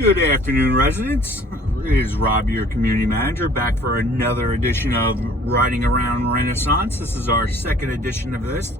Good afternoon, residents. It is Rob, your community manager, back for another edition of Riding Around Renaissance. This is our second edition of this.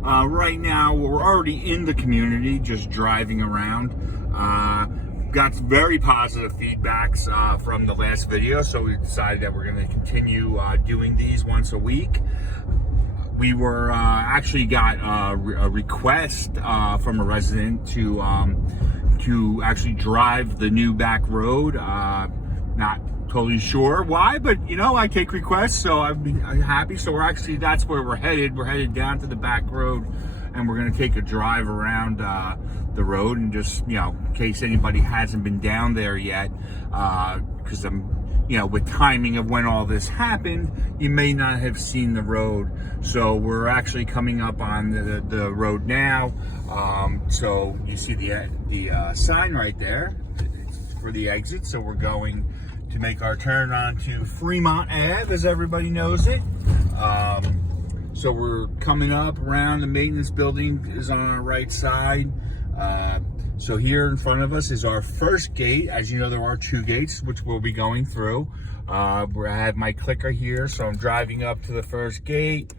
Right now, we're already in the community, just driving around. Got very positive feedbacks from the last video, so we decided that we're going to continue doing these once a week. We were actually got a request from a resident to actually drive the new back road. Not totally sure why, but you know, I take requests, so I'm happy. So that's where we're headed. We're headed down to the back road, and we're gonna take a drive around the road, and just, you know, in case anybody hasn't been down there yet, because with timing of when all this happened, you may not have seen the road. So we're actually coming up on the road now. So you see the sign right there for the exit. So we're going to make our turn onto Fremont Ave, as everybody knows it. So we're coming up around the maintenance building is on our right side. So here in front of us is our first gate. As you know, there are two gates, which we'll be going through. I have my clicker here, so I'm driving up to the first gate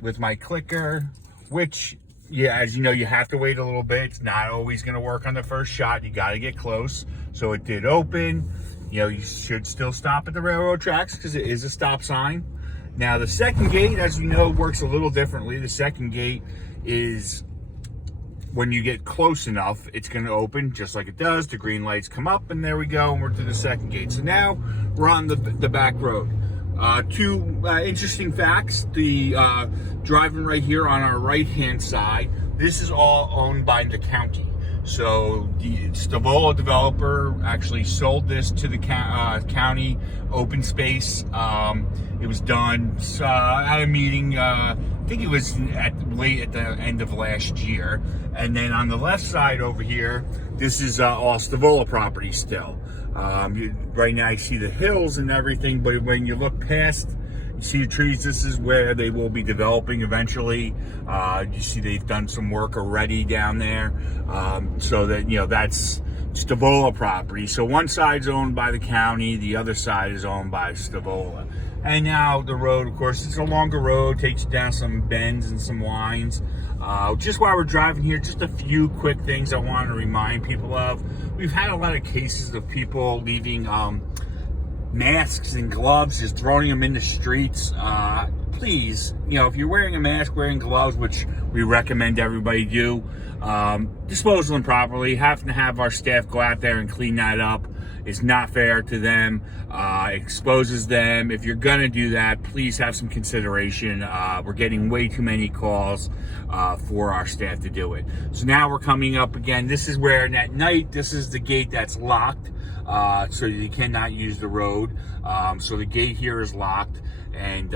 with my clicker, which, yeah, as you know, you have to wait a little bit. It's not always going to work on the first shot. You got to get close. So it did open. You know, you should still stop at the railroad tracks because it is a stop sign. Now, the second gate, as you know, works a little differently. The second gate is, when you get close enough, it's going to open just like it does. The green lights come up, and there we go, and we're to the second gate. So now we're on the back road. Two interesting facts. The driving right here on our right-hand side, this is all owned by the county. So the Stavola developer actually sold this to the county open space. It was done at a meeting, I think it was late at the end of last year. And then on the left side over here, this is all Stavola property still. Right now you see the hills and everything, but when you look past, you see the trees. This is where they will be developing eventually. You see they've done some work already down there, so that, you know, that's Stavola property. So one side's owned by the county, the other side is owned by Stavola. And now the road, of course, it's a longer road, takes you down some bends and some lines. Just while we're driving here, just a few quick things I want to remind people of. We've had a lot of cases of people leaving masks and gloves, just throwing them in the streets. Please, you know, if you're wearing a mask, wearing gloves, which we recommend everybody do, dispose of them properly. Having to have our staff go out there and clean that up is not fair to them. Exposes them. If you're gonna do that, please have some consideration. We're getting way too many calls for our staff to do it. So now we're coming up again. This is where at night, this is the gate that's locked. So you cannot use the road. So the gate here is locked, and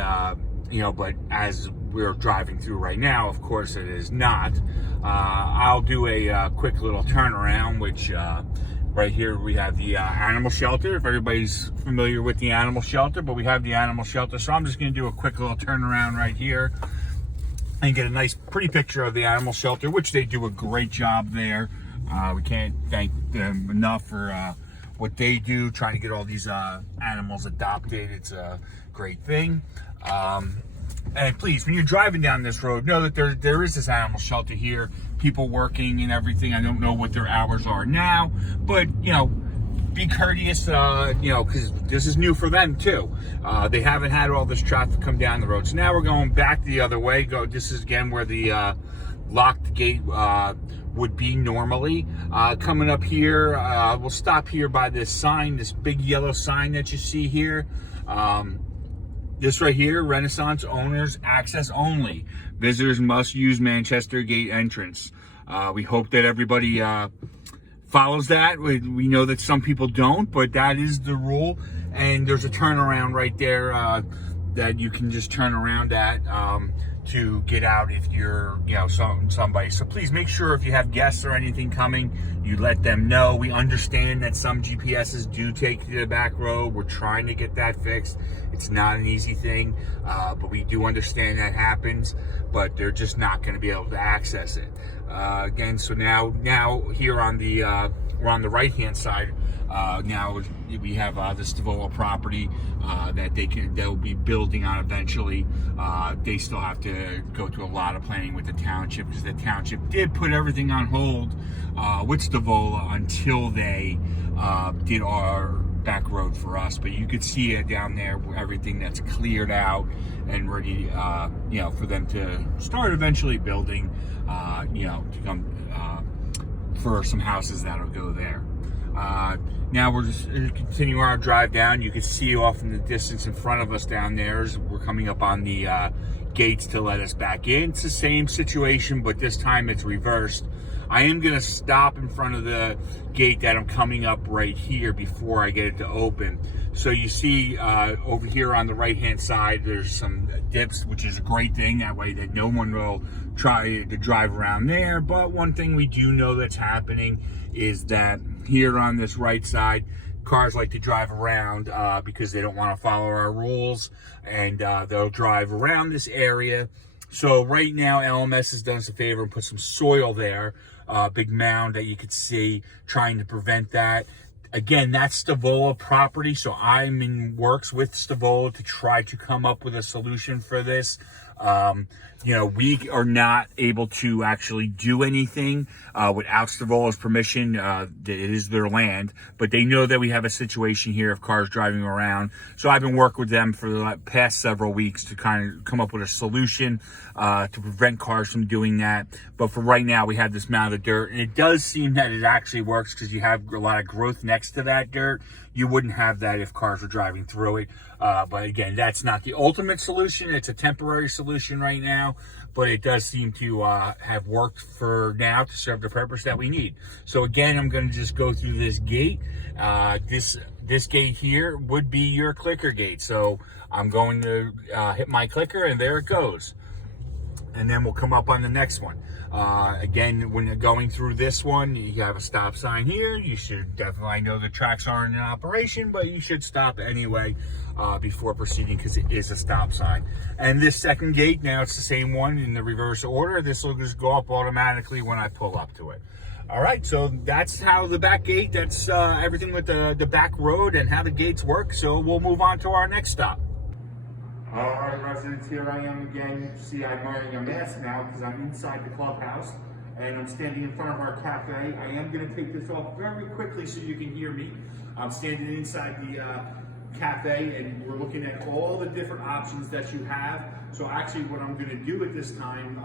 you know, but as we're driving through right now, of course it is not. I'll do a quick little turnaround, which right here we have the animal shelter, if everybody's familiar with the animal shelter, but we have the animal shelter. So I'm just going to do a quick little turnaround right here and get a nice pretty picture of the animal shelter, which they do a great job there. We can't thank them enough for what they do, trying to get all these animals adopted. It's a great thing. And please, when you're driving down this road, know that there is this animal shelter here, people working and everything. I don't know what their hours are now, but, you know, be courteous, you know, because this is new for them too. They haven't had all this traffic come down the road. So now we're going back the other way. This is again where the locked gate would be normally. Coming up here, we'll stop here by this sign, this big yellow sign that you see here. This right here, Renaissance owners access only. Visitors must use Manchester Gate entrance. We hope that everybody follows that. We know that some people don't, but that is the rule. And there's a turnaround right there that you can just turn around at to get out if you're, you know, somebody. So please make sure if you have guests or anything coming, you let them know. We understand that some GPSs do take you to the back road. We're trying to get that fixed. It's not an easy thing, but we do understand that happens, but they're just not going to be able to access it. Again, so now here on the we're on the right-hand side. Now we have the Stavola property that they'll be building on eventually. They still have to go through a lot of planning with the township, because the township did put everything on hold with Stavola until they did our back road for us. But you could see it down there, everything that's cleared out and ready, for them to start eventually building, to come for some houses that'll go there. Now we're just continuing our drive down. You can see off in the distance in front of us down there as we're coming up on the gates to let us back in. It's the same situation, but this time it's reversed. I am going to stop in front of the gate that I'm coming up right here before I get it to open. So you see over here on the right hand side, there's some dips, which is a great thing. That way that no one will try to drive around there. But one thing we do know that's happening is that here on this right side, cars like to drive around because they don't want to follow our rules, and they'll drive around this area. So right now, LMS has done us a favor and put some soil there, big mound that you could see, trying to prevent that. Again, that's Stavola property, so I'm in works with Stavola to try to come up with a solution for this. We are not able to actually do anything without Stavola's permission. It is their land, but they know that we have a situation here of cars driving around. So I've been working with them for the past several weeks to kind of come up with a solution to prevent cars from doing that. But for right now, we have this mound of dirt, and it does seem that it actually works because you have a lot of growth next to that dirt. You wouldn't have that if cars were driving through it. But again, that's not the ultimate solution. It's a temporary solution right now, but it does seem to have worked for now to serve the purpose that we need. So again, I'm going to just go through this gate. This gate here would be your clicker gate. So I'm going to hit my clicker, and there it goes. And then we'll come up on the next one. Again, when you're going through this one, you have a stop sign here. You should definitely, I know the tracks aren't in operation, but you should stop anyway before proceeding, because it is a stop sign. And this second gate, now it's the same one in the reverse order. This will just go up automatically when I pull up to it. All right, so that's how the back gate, that's everything with the back road and how the gates work. So we'll move on to our next stop. All right, residents, here I am again. You see, I'm wearing a mask now because I'm inside the clubhouse, and I'm standing in front of our cafe. I am going to take this off very quickly so you can hear me. I'm standing inside the cafe, and we're looking at all the different options that you have. So actually what I'm going to do at this time,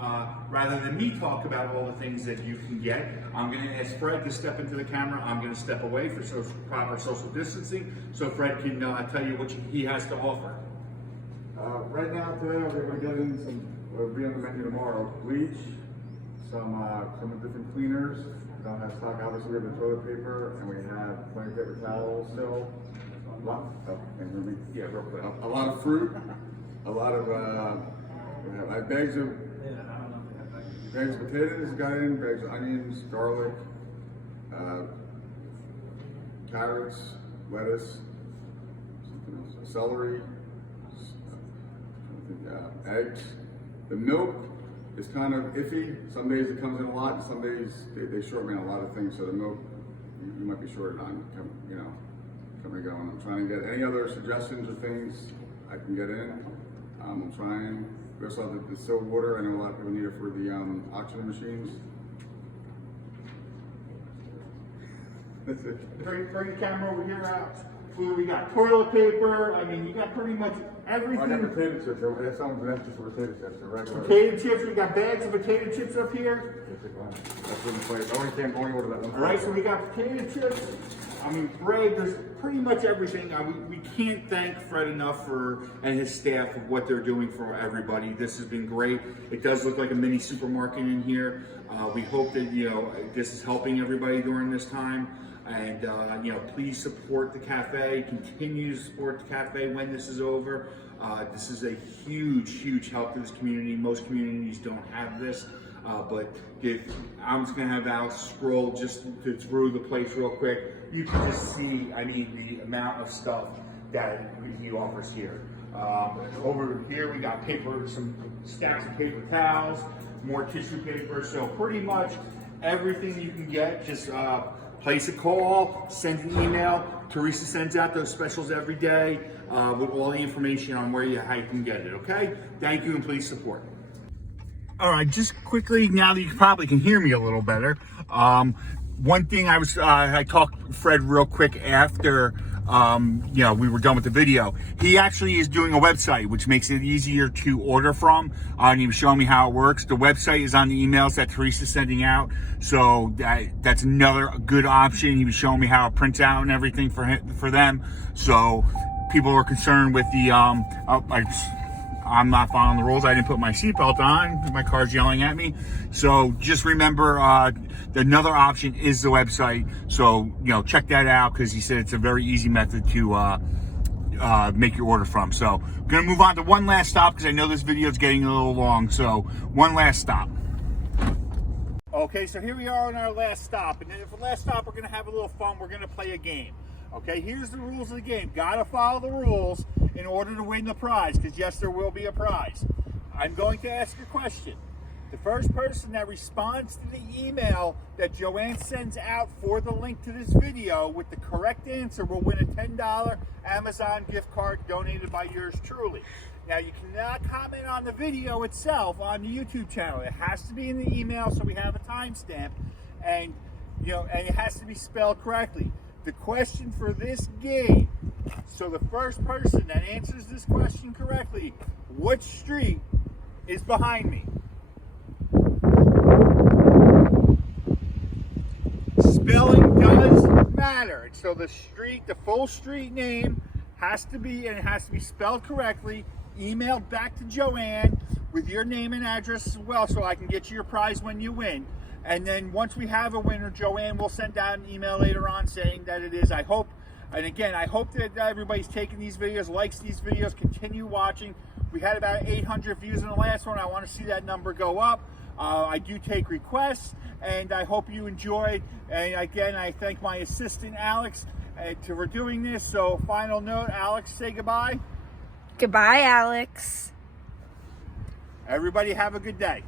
rather than me talk about all the things that you can get, I'm going to ask Fred to step into the camera. I'm going to step away for proper social distancing so Fred can tell you what he has to offer. Right now, today, we're going to get in some, will be on the menu tomorrow, bleach, some different cleaners. We don't have stock, obviously we have the toilet paper, and we have plenty of paper towels still. A lot of fruit, a lot of, we have bags of potatoes got in, bags of onions, garlic, carrots, lettuce, celery, eggs. The milk is kind of iffy. Some days it comes in a lot, and some days they short me on a lot of things. So the milk, you might be shorted on, coming and going. I'm trying to get any other suggestions or things I can get in. I'm trying. We also have the distilled water. I know a lot of people need it for the oxygen machines. That's it. Bring the camera over here out. We got toilet paper. I mean, you got pretty much everything. I got potato chips. That's something that's just for potato chips. Regular. Potato chips. We got bags of potato chips up here. That's in the place. Only order that one. All right, so we got potato chips. I mean, bread. There's pretty much everything. We can't thank Fred enough and his staff for what they're doing for everybody. This has been great. It does look like a mini supermarket in here. We hope that this is helping everybody during this time. And please support the cafe. Continue to support the cafe when this is over. This is a huge help to this community. Most communities don't have this, but I'm just gonna have Alex scroll just through the place real quick. You can just see, I mean, the amount of stuff that he offers here. Over here we got paper, some stacks of paper towels, more tissue paper. So pretty much everything you can get. Just place a call, send an email. Teresa sends out those specials every day with all the information on how you can get it, okay? Thank you, and please support. All right, just quickly, now that you probably can hear me a little better, one thing I talked Fred real quick after we were done with the video. He actually is doing a website, which makes it easier to order from. And he was showing me how it works. The website is on the emails that Teresa's sending out, so that's another good option. He was showing me how it prints out and everything for them. So people are concerned with the I'm not following the rules. I didn't put my seatbelt on. My car's yelling at me. So just remember, another option is the website. So, check that out, because he said it's a very easy method to make your order from. So I'm going to move on to one last stop, because I know this video is getting a little long. So one last stop. Okay, so here we are on our last stop. And then for the last stop, we're going to have a little fun. We're going to play a game. Okay, here's the rules of the game. Gotta follow the rules in order to win the prize, because yes, there will be a prize. I'm going to ask a question. The first person that responds to the email that Joanne sends out for the link to this video with the correct answer will win a $10 Amazon gift card donated by yours truly. Now, you cannot comment on the video itself on the YouTube channel. It has to be in the email, so we have a timestamp, and and it has to be spelled correctly. The question for this game, so the first person that answers this question correctly, which street is behind me? Spelling does matter. So the full street name has to be, and it has to be spelled correctly, emailed back to Joanne with your name and address as well, so I can get you your prize when you win. And then once we have a winner, Joanne will send out an email later on saying that it is. I hope that everybody's taking these videos, likes these videos, continue watching. We had about 800 views in the last one. I want to see that number go up. I do take requests, and I hope you enjoyed. And again, I thank my assistant, Alex, for doing this. So final note, Alex, say goodbye. Goodbye, Alex. Everybody have a good day.